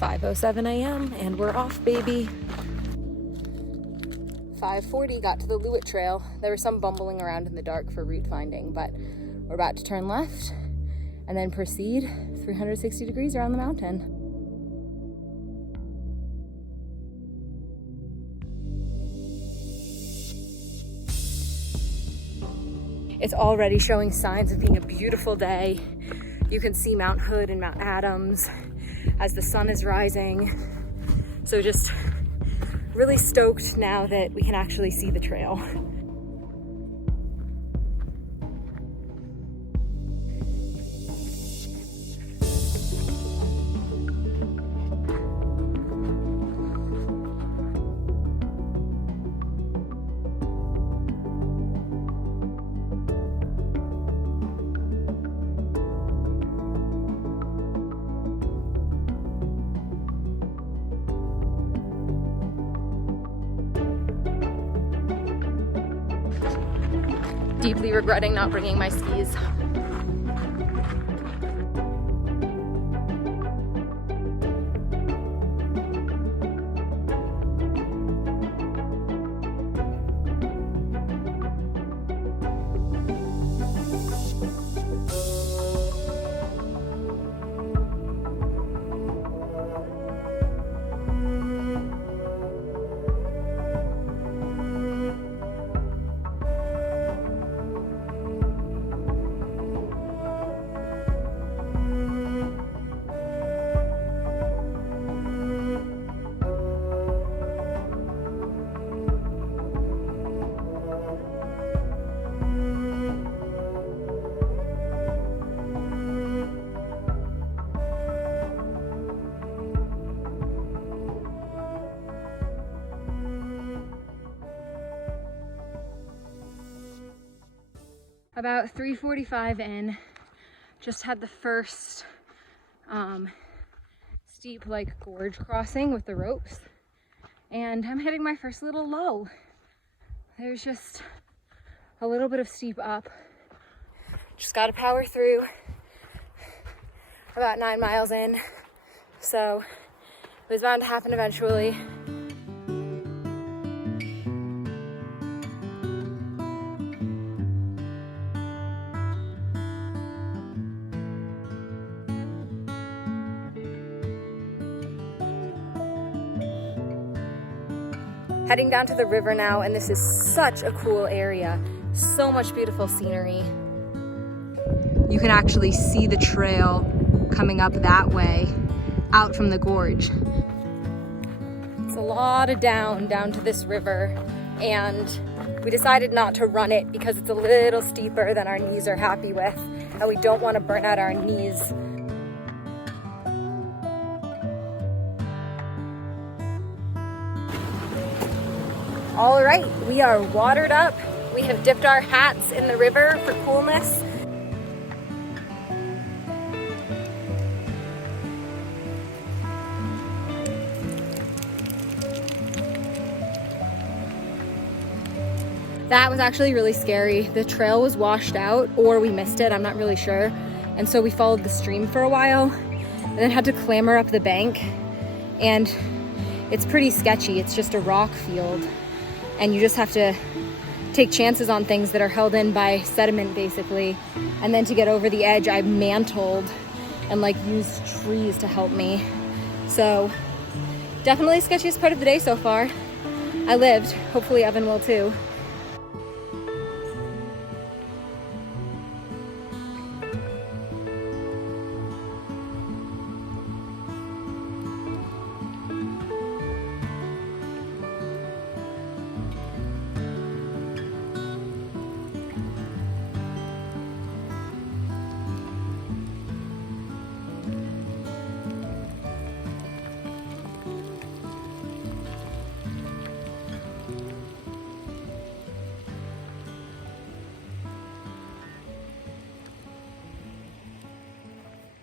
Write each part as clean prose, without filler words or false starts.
5:07 a.m. and we're off, baby. 5:40, got to the Loowit Trail. There was some bumbling around in the dark for route finding, but we're about to turn left and then proceed 360 degrees around the mountain. It's already showing signs of being a beautiful day. You can see Mount Hood and Mount Adams as the sun is rising. So just really stoked now that we can actually see the trail. Deeply regretting not bringing my skis. About 3:45 in, just had the first steep like gorge crossing with the ropes, and I'm hitting my first little low. There's just a little bit of steep up. Just gotta power through. About 9 miles in, so it was bound to happen eventually. Heading down to the river now, and this is such a cool area. So much beautiful scenery. You can actually see the trail coming up that way, out from the gorge. It's a lot of down to this river, and we decided not to run it because it's a little steeper than our knees are happy with, and we don't want to burn out our knees. All right, we are watered up. We have dipped our hats in the river for coolness. That was actually really scary. The trail was washed out, or we missed it, I'm not really sure. And so we followed the stream for a while and then had to clamber up the bank. And it's pretty sketchy. It's just a rock field. And you just have to take chances on things that are held in by sediment, basically. And then to get over the edge, I mantled and like used trees to help me. So definitely sketchiest part of the day so far. I lived, hopefully Evan will too.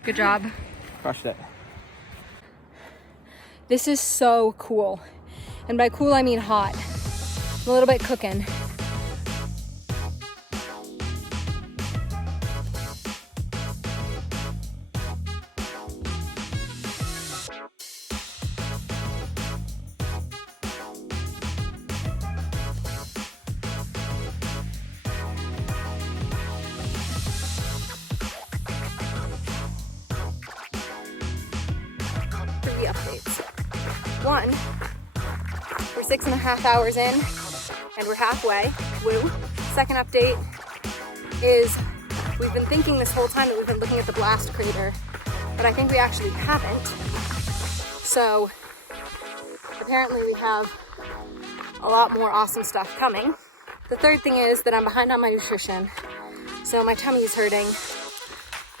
Good job. Crushed it. This is so cool. And by cool, I mean hot. I'm a little bit cooking. One, we're 6.5 hours in and we're halfway. Woo. Second update is we've been thinking this whole time that we've been looking at the blast crater, but I think we actually haven't. So apparently we have a lot more awesome stuff coming. The third thing is that I'm behind on my nutrition, so my tummy's hurting,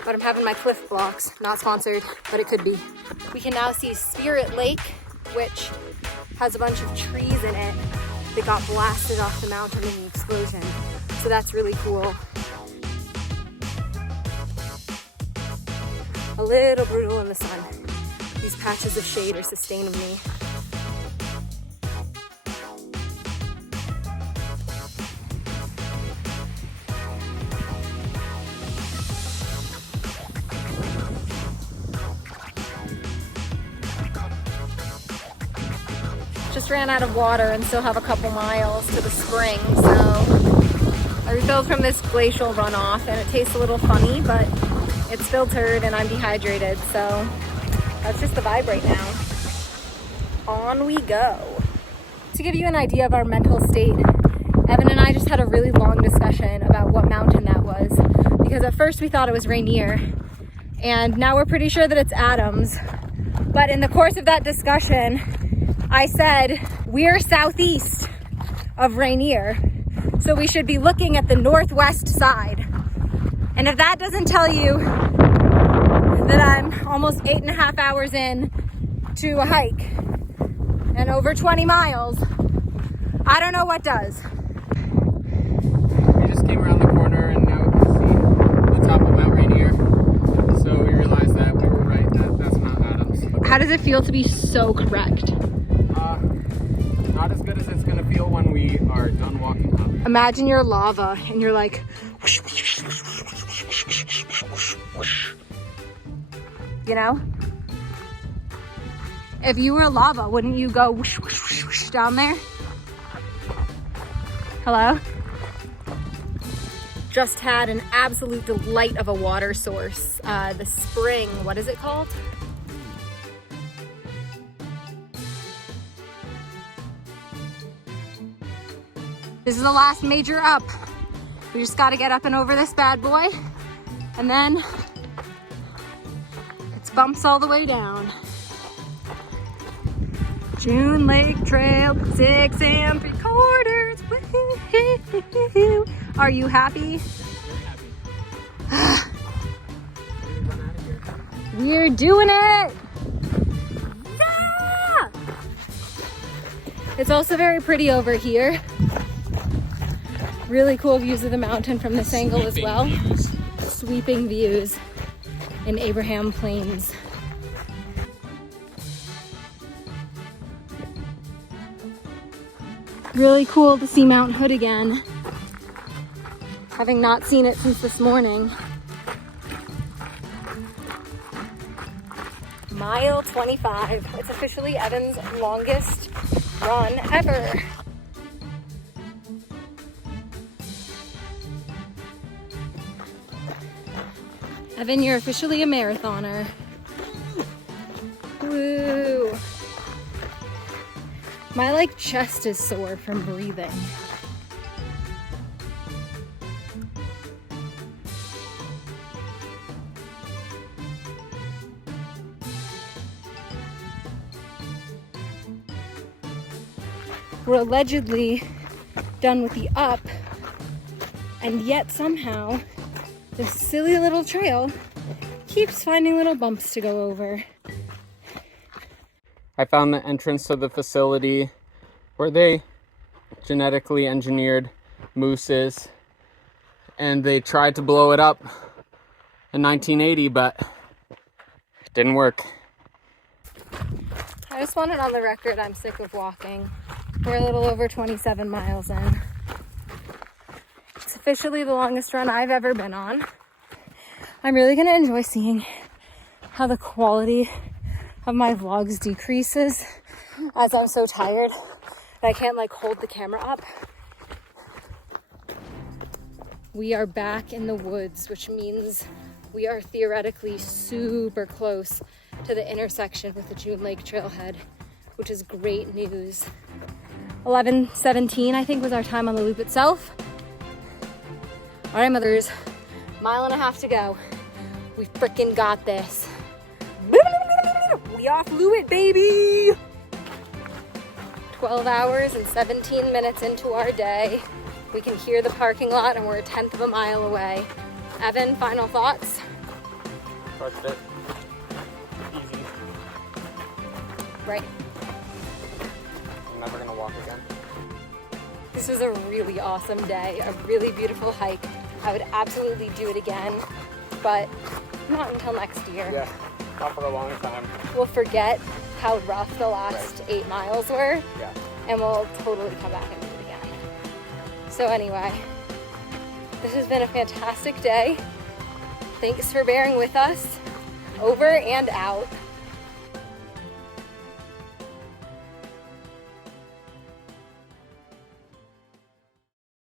but I'm having my Cliff Blocks, not sponsored, but it could be. We can now see Spirit Lake, which has a bunch of trees in it that got blasted off the mountain in the explosion. So that's really cool. A little brutal in the sun. These patches of shade are sustaining me. Just ran out of water and still have a couple miles to the spring, so I refilled from this glacial runoff and it tastes a little funny, but it's filtered and I'm dehydrated, so that's just the vibe right now. On we go. To give you an idea of our mental state, Evan and I just had a really long discussion about what mountain that was, because at first we thought it was Rainier, and now we're pretty sure that it's Adams. But in the course of that discussion, I said, we're southeast of Rainier, so we should be looking at the northwest side. And if that doesn't tell you that I'm almost 8.5 hours in to a hike and over 20 miles, I don't know what does. We just came around the corner and now we can see the top of Mount Rainier. So we realized that we were right, that's Mount Adams. How does it feel to be so correct? Not as good as it's gonna feel when we are done walking up. Imagine you're lava and you're like, you know? If you were lava, wouldn't you go whoosh, whoosh, whoosh, whoosh down there? Hello? Just had an absolute delight of a water source. The spring, what is it called? This is the last major up. We just gotta get up and over this bad boy. And then it's bumps all the way down. June Lake Trail, 6 3/4. Woo-hoo-hoo-hoo-hoo. Are you happy? We're doing it! Yeah! It's also very pretty over here. Really cool views of the mountain from this angle as well. Sweeping views in Abraham Plains. Really cool to see Mount Hood again, having not seen it since this morning. Mile 25. It's officially Evan's longest run ever. Evan, you're officially a marathoner. Woo! My chest is sore from breathing. We're allegedly done with the up, and yet somehow this silly little trail keeps finding little bumps to go over. I found the entrance to the facility where they genetically engineered mooses, and they tried to blow it up in 1980, but it didn't work. I just wanted on the record I'm sick of walking. We're a little over 27 miles in. It's officially the longest run I've ever been on. I'm really gonna enjoy seeing how the quality of my vlogs decreases as I'm so tired that I can't hold the camera up. We are back in the woods, which means we are theoretically super close to the intersection with the June Lake trailhead, which is great news. 11:17, I think, was our time on the loop itself. All right, mothers, mile and a half to go. We freaking got this. We off Loowit, baby! 12 hours and 17 minutes into our day. We can hear the parking lot and we're 1/10 of a mile away. Evan, final thoughts? Crushed it. Easy. Right. I'm never gonna walk again. This was a really awesome day, a really beautiful hike. I would absolutely do it again, but not until next year. Yeah, not for a long time. We'll forget how rough the last 8 miles were, Yeah. and we'll totally come back and do it again. So anyway, this has been a fantastic day. Thanks for bearing with us. Over and out.